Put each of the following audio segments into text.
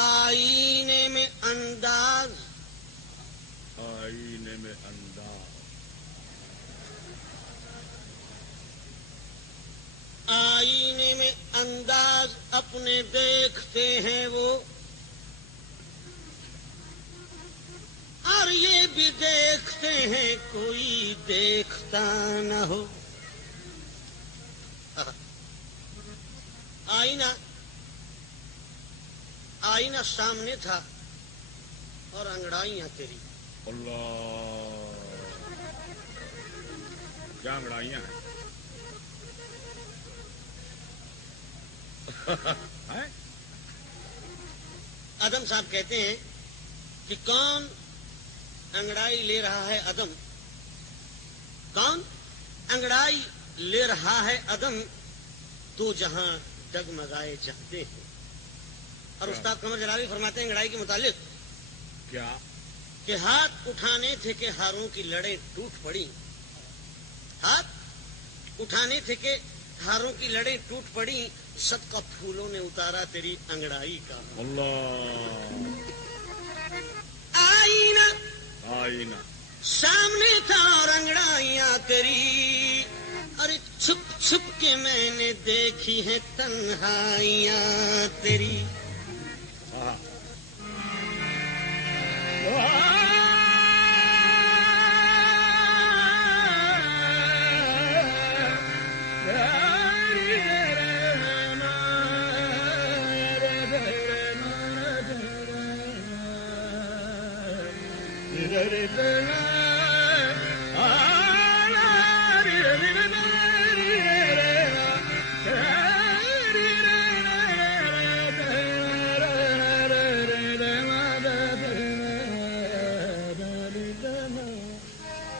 آئینے میں انداز، آئینے میں انداز، آئینے میں انداز اپنے دیکھتے ہیں وہ، اور یہ بھی دیکھتے ہیں کوئی دیکھتا نہ ہو۔ آئینہ سامنے تھا اور انگڑائیاں تیری۔ اللہ، کیا انگڑائیاں ہیں؟ ادم صاحب کہتے ہیں کہ کون انگڑائی لے رہا ہے ادم، کون انگڑائی لے رہا ہے ادم، تو جہاں ڈگمگائے جاتے ہیں۔ اور استاد قمر جلالی فرماتے ہیں انگڑائی کے متعلق کیا کہ ہاتھ اٹھانے تھے کہ ہاروں کی لڑیں ٹوٹ پڑی، ہاتھ اٹھانے تھے کہ ہاروں کی لڑیں ٹوٹ پڑی، صدقہ پھولوں نے اتارا تیری انگڑائی کا۔ اللہ، آئینہ آئینہ سامنے تھا اور انگڑائیاں تیری، ارے چھپ چھپ کے میں نے دیکھی ہے تنہائیاں تیری۔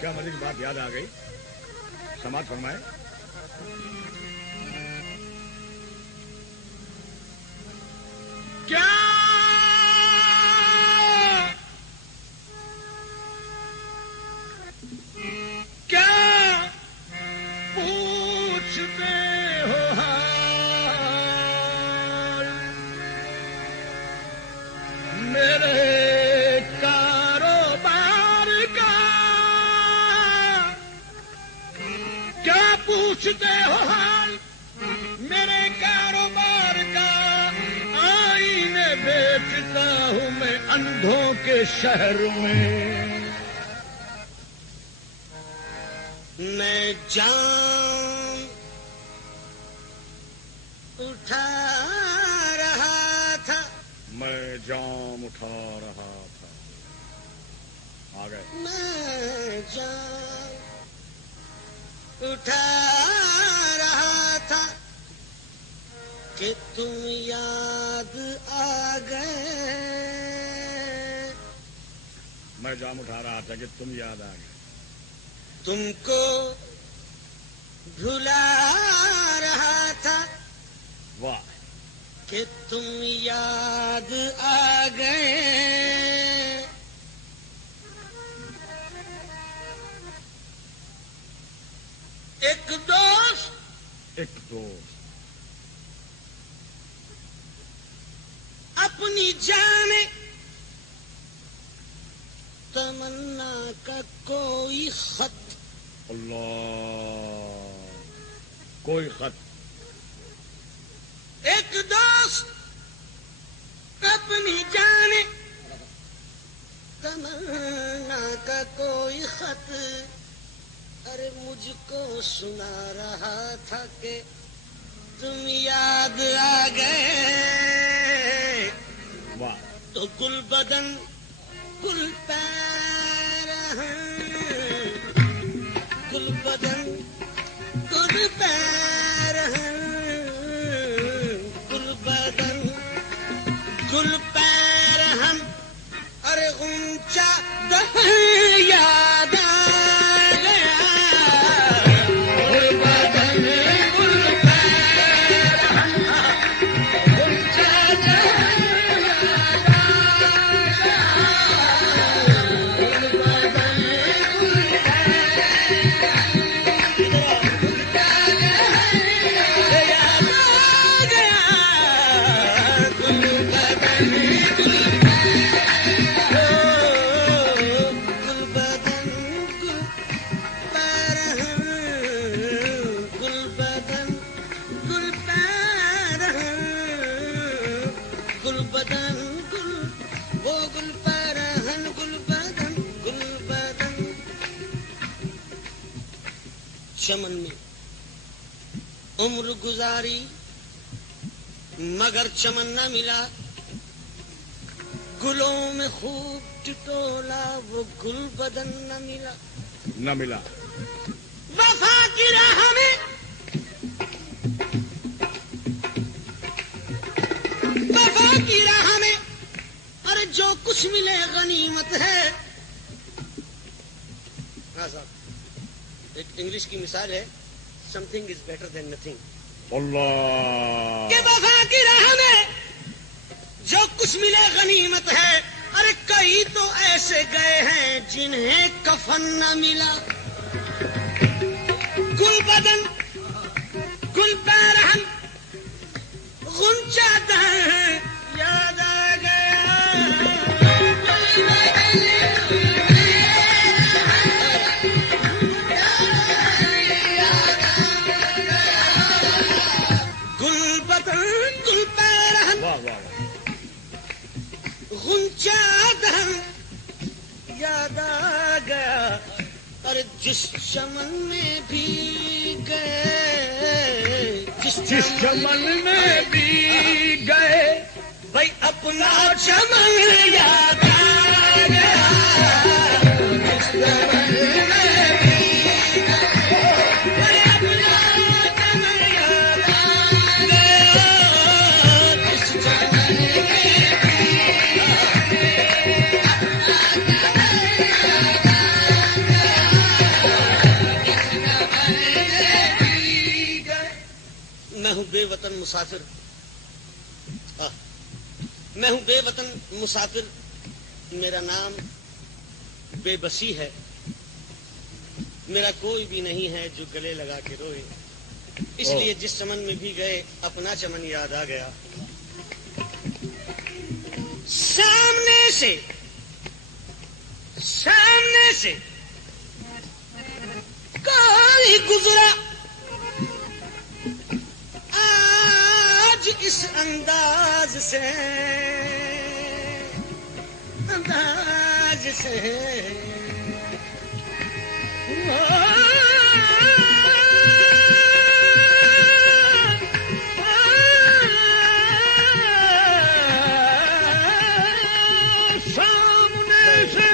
کیا مزے کی بات یاد آ گئی، سماعت فرمائے۔ کیا پوچھتے ہو حال میرے کاروبار کا، کیا پوچھتے ہو حال میرے کاروبار کا، آئینے بیچتا ہوں میں اندھوں کے شہر میں، میں جام اٹھا رہا تھا، میں جام اٹھا رہا تھا، آ گئے، میں جام اٹھا رہا تھا کہ تم یاد آ گئے، میں جام اٹھا رہا تھا کہ تم یاد آ گئے، تم کو بھلا رہا تھا واہ، کہ تم یاد آ گئے، ایک دوست اپنی جان تمنا کا کوئی خط، اللہ، کوئی خط، ایک دوست اپنی جان تمنا کا کوئی خط، ارے مجھ کو سنا رہا تھا کہ تم یاد آ گئے، واہ، تو گل بدن گل پیرہن، گل بدن گل پیرہن، گل بدن گل پیرہن، ارے غنچہ دہن یاد آ گیا، گل بدن گل پیرہن، غنچہ دہن یاد آ گیا، چمن میں عمر گزاری مگر چمن نہ ملا، گلوں میں خوب ٹٹولا وہ گل بدن نہ ملا، وفا کی راہ میں ارے جو کچھ ملے غنیمت ہے. ہاں صاحب، ایک انگلش کی مثال ہے، something is better than nothing. Allah کہ وفا کی راہ میں جو کچھ ملے غنیمت ہے. ارے کئی تو ایسے گئے ہیں جنہیں کفن نہ ملا، گل بدن گل پیرہن غنچہ دہن یاد آ گیا. گل بدن گل پیرہن غنچہ دہن یاد آ گیا. اور جس چمن میں بھی گئے، جس چمن میں بھی گئے بھائی اپنا چمن یاد آ گیا. جس چمن میں بھی گئے بھائی اپنا چمن یاد آ گیا. جس چمن میں میں ہوں بے وطن مسافر، میں ہوں بے وطن مسافر، میرا نام بے بسی ہے. میرا کوئی بھی نہیں ہے جو گلے لگا کے روئے، اس لیے جس چمن میں بھی گئے اپنا چمن یاد آ گیا. سامنے سے کوئی گزرا آج اس انداز سے سامنے سے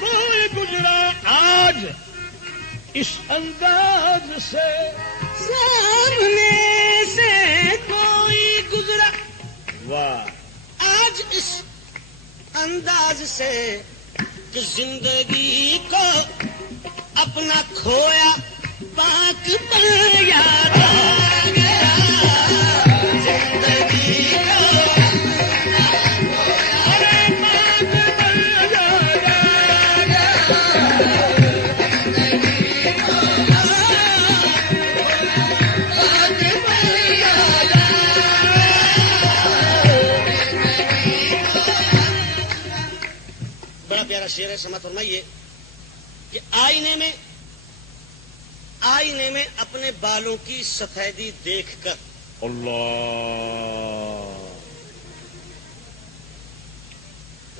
کوئی گزرا آج اس انداز سے، سامنے سے کوئی گزرا واہ آج اس انداز سے کہ زندگی کو اپنا کھویا پاک پر یاد آ گیا. زندگی کو اپنا کھویا پاک پر یاد آ گیا. زندگی کو پاک پر یاد آ گیا. بڑا پیارا شعر ہے، سمجھ فرمائیے کہ آئینے میں اپنے بالوں کی سفیدی دیکھ کر اللہ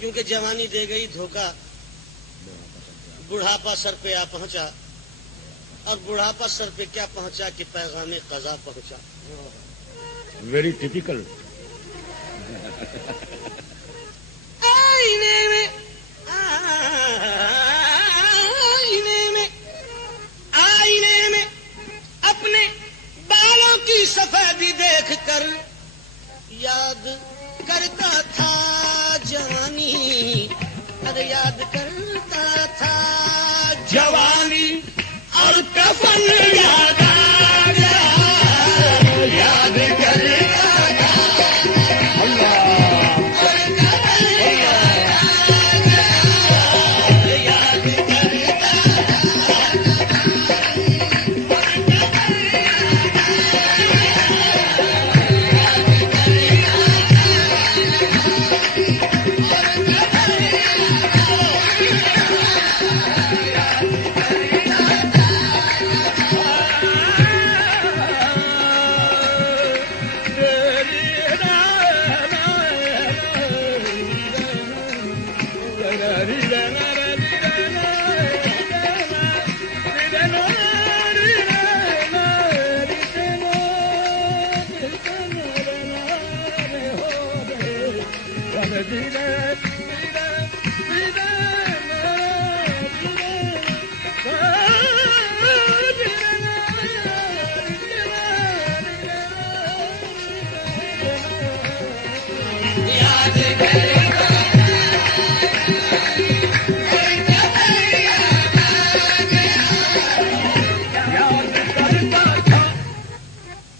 کیونکہ جوانی دے گئی دھوکہ، بڑھاپا سر پہ آ پہنچا، اور بڑھاپا سر پہ کیا پہنچا کہ پیغام قضا پہنچا. Very typical. آئینے میں اپنے بالوں کی سفیدی دیکھ کر یاد کرتا تھا جوانی، ارے یاد کرتا تھا جوانی، اور کفن یاد آ گیا. یاد کرتا تھا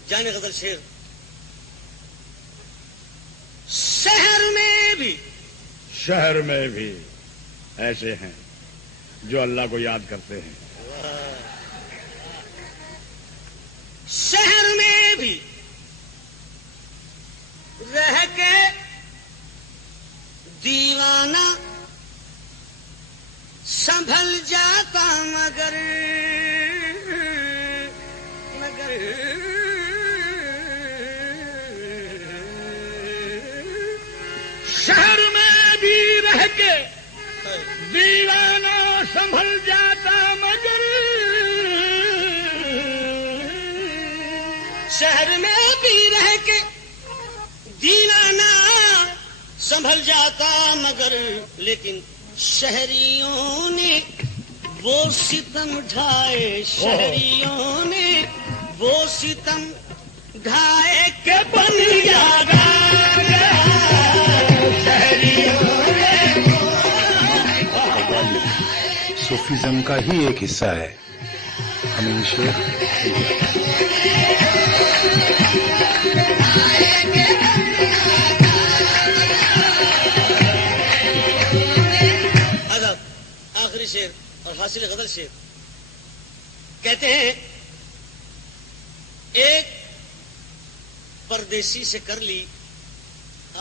جانے غزل شیر شہر میں بھی ایسے ہیں جو اللہ کو یاد کرتے ہیں. شہر میں بھی رہ کے دیوانہ سنبھل جاتا مگر شہر میں بھی رہ کے دیوانہ سنبھل جاتا مگر شہر میں بھی رہ کے دیوانہ سنبھل جاتا مگر لیکن شہریوں نے وہ ستم ڈھائے شہریوں نے وہ ستم ڈھائے کہ بن گیا صوفیزم کا ہی ایک حصہ ہے امین شیخ. آخری شعر اور حاصل غزل شعر کہتے ہیں ایک پردیسی سے کر لی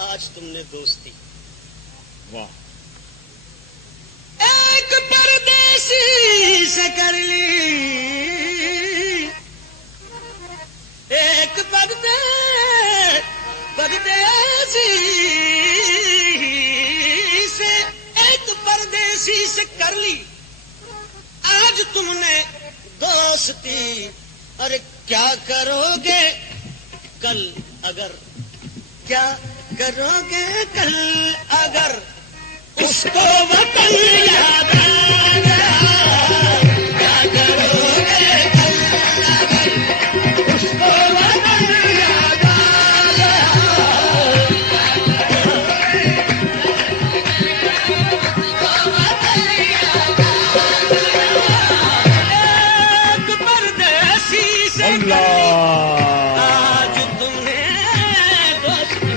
آج تم نے دوستی. واہ. ایک پردیسی سے کر لی ایک پردیسی سے ایک پردیسی سے کر لی آج تم نے دوستی. ارے کیا کرو گے کل اگر کیا کرو گے کل اگر اس کو وطن یاد آ گیا کیا کرو گے کل اگر اس کو وطن یاد آ گیا. ایک پردیسی سے آج تم نے دوستی.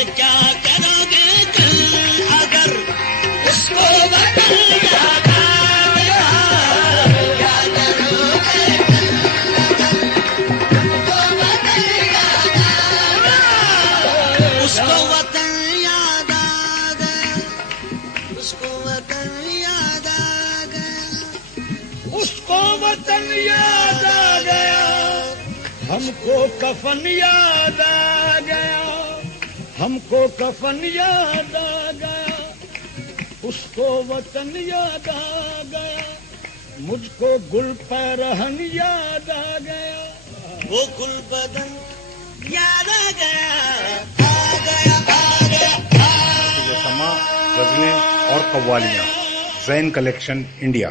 پھر کیا کرو گے کل اگر اس کو وطن یاد آ گیا؟ کیا کرو گے اس کو وطن یاد آ گیا؟ اس کو وطن یاد آ گیا؟ اس کو وطن یاد آ گیا، ہم کو کفن یاد آ گیا، ہم کو کفن یاد آ گیا، اس کو وطن یاد آ گیا، مجھ کو گل پیرہن یاد آ گیا، وہ گل بدن یاد آ گیا، آ گیا آ گیا یہ سما غزلیں اور قوالیاں زین کلیکشن انڈیا